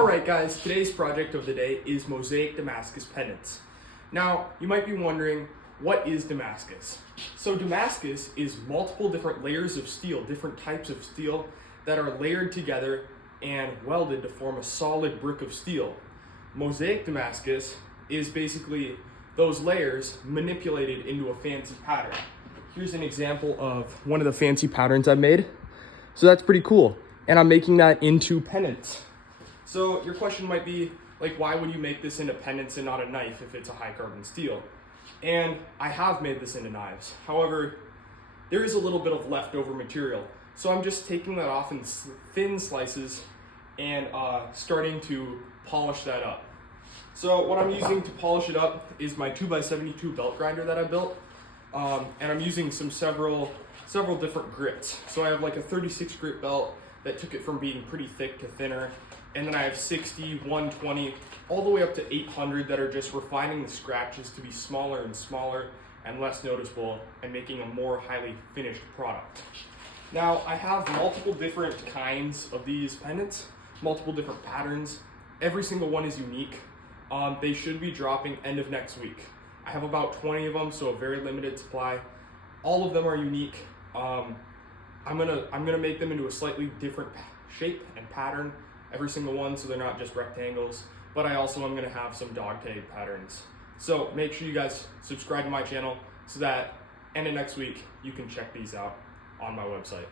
Alright guys, today's project of the day is mosaic Damascus pendants. Now, you might be wondering, what is Damascus? So Damascus is multiple different layers of steel, different types of steel that are layered together and welded to form a solid brick of steel. Mosaic Damascus is basically those layers manipulated into a fancy pattern. Here's an example of one of the fancy patterns I've made. So that's pretty cool. And I'm making that into pendants. So your question might be, like, why would you make this into pendants and not a knife if it's a high carbon steel? And I have made this into knives. However, there is a little bit of leftover material. So I'm just taking that off in thin slices and starting to polish that up. So what I'm using to polish it up is my 2x72 belt grinder that I built. And I'm using several different grits. So I have like a 36 grit belt that took it from being pretty thick to thinner. And then I have 60, 120, all the way up to 800 that are just refining the scratches to be smaller and smaller and less noticeable and making a more highly finished product. Now, I have multiple different kinds of these pendants, multiple different patterns. Every single one is unique. They should be dropping end of next week. I have about 20 of them, so a very limited supply. All of them are unique. I'm gonna make them into a slightly different shape and pattern, every single one, so they're not just rectangles, but I also am gonna have some dog tag patterns. So make sure you guys subscribe to my channel so that end of next week you can check these out on my website.